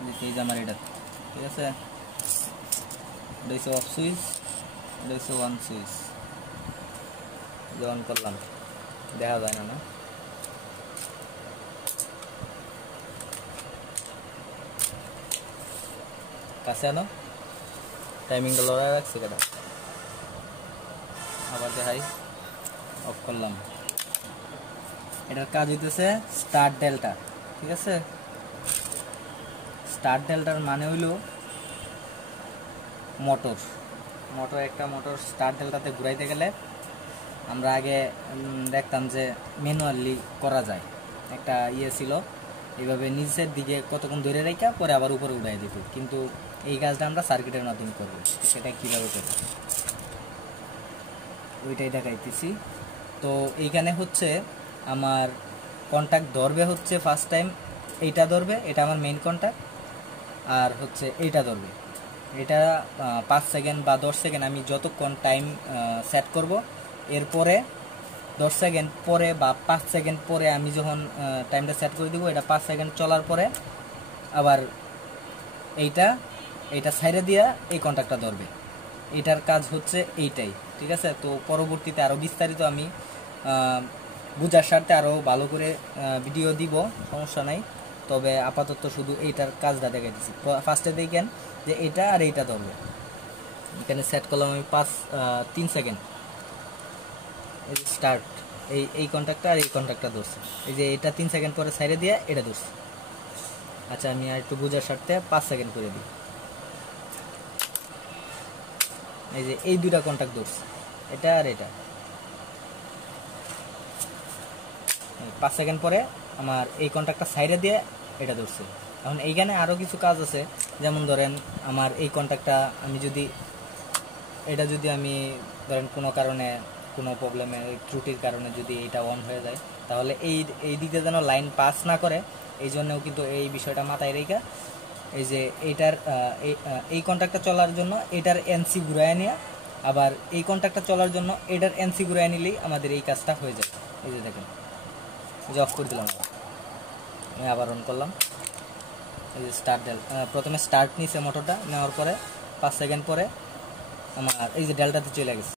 এই যে আমার এটা, ঠিক আছে। এটা হচ্ছে অফ সুইচ, এটা হচ্ছে অন সুইচ। অন করলাম, দেখা যায় না, কাছে আনো, টাইমিংটা লড়াই রাখছি দাদা। আবার দেখাই, অফ করলাম। এটার কাজ হইতেছে স্টার্ট ডেল্টা, ঠিক আছে। স্টার্ট ডেল্টার মানে হইল মোটর একটা মোটর স্টার্ট ডেল্টাতে ঘুরাইতে গেলে আমরা আগে দেখতাম যে ম্যানুয়ালি করা যায়, একটা ছিল এইভাবে নিচের দিকে কতক্ষণ ধরে রেখা পরে আবার উপরে উঠাই দিত, কিন্তু এই কাজটা আমরা সার্কিটের মাধ্যমে করব। সেটা কীভাবে করব ওইটাই দেখাইতেছি। তো এইখানে হচ্ছে আমার কন্ট্যাক্ট ধরবে হচ্ছে ফার্স্ট টাইম এইটা ধরবে, এটা আমার মেইন কন্ট্যাক্ট। আর হচ্ছে এইটা ধরবে, এটা 5 সেকেন্ড বা 10 সেকেন্ড আমি যতক্ষণ টাইম সেট করব, এরপরে 10 সেকেন্ড পরে বা 5 সেকেন্ড পরে আমি যখন টাইমটা সেট করে দিব, এটা 5 সেকেন্ড চলার পরে আবার এইটা সাইডে দিয়া এই কন্ট্যাক্টটা ধরবে। এটার কাজ হচ্ছে এইটাই, ঠিক আছে। তো পরবর্তীতে আরও বিস্তারিত আমি বুঝার স্বার্থে আরও ভালো করে ভিডিও দিব, সমস্যা নাই। তবে আপাতত শুধু এইটার কাজটা দেখাই দিচ্ছি। ফার্স্টে দেখেন যে এটা আর এইটা ধরবে। এখানে সেট করলাম আমি 3 সেকেন্ড, এই যে স্টার্ট, এই কন্ট্যাক্টটা আর এই কন্ট্যাক্টটা ধরছে। এই যে এটা 3 সেকেন্ড পরে সাইডে দিয়ে এটা ধরছে। আচ্ছা, আমি আর একটু বোঝার স্বার্থে 5 সেকেন্ড করে দিই। এই যে এই দুইটা কন্ট্যাক্ট ধরছে, এটা আর এটা। 5 সেকেন্ড পরে আমার এই কন্ট্যাক্টটা সাইডে দিয়ে এটা ধরছে। এখন এইখানে আরও কিছু কাজ আছে, যেমন ধরেন আমার এই কন্ট্যাক্টটা আমি যদি আমি ধরেন কোনো কারণে, কোনো প্রবলেমে, ত্রুটির কারণে যদি এইটা অন হয়ে যায়, তাহলে এই দিকে যেন লাইন পাস না করে, এই জন্যও কিন্তু এই বিষয়টা মাথায় রেখে এই যে এইটার এই কন্ট্যাক্টটা চলার জন্য এটার এনসি ঘুরায় নেওয়া, আবার এই কন্ট্যাক্টটা চলার জন্য এটার এনসি ঘুরায় নিলেই আমাদের এই কাজটা হয়ে যায়। এই যে দেখেন, যে অফ করে দিলাম, আমি আবার অন করলাম। এই যে স্টার্ট প্রথমে স্টার্ট নিছে মোটরটা, নেওয়ার পরে 5 সেকেন্ড পরে আমার এই যে ডেল্টাতে চলে গেছে।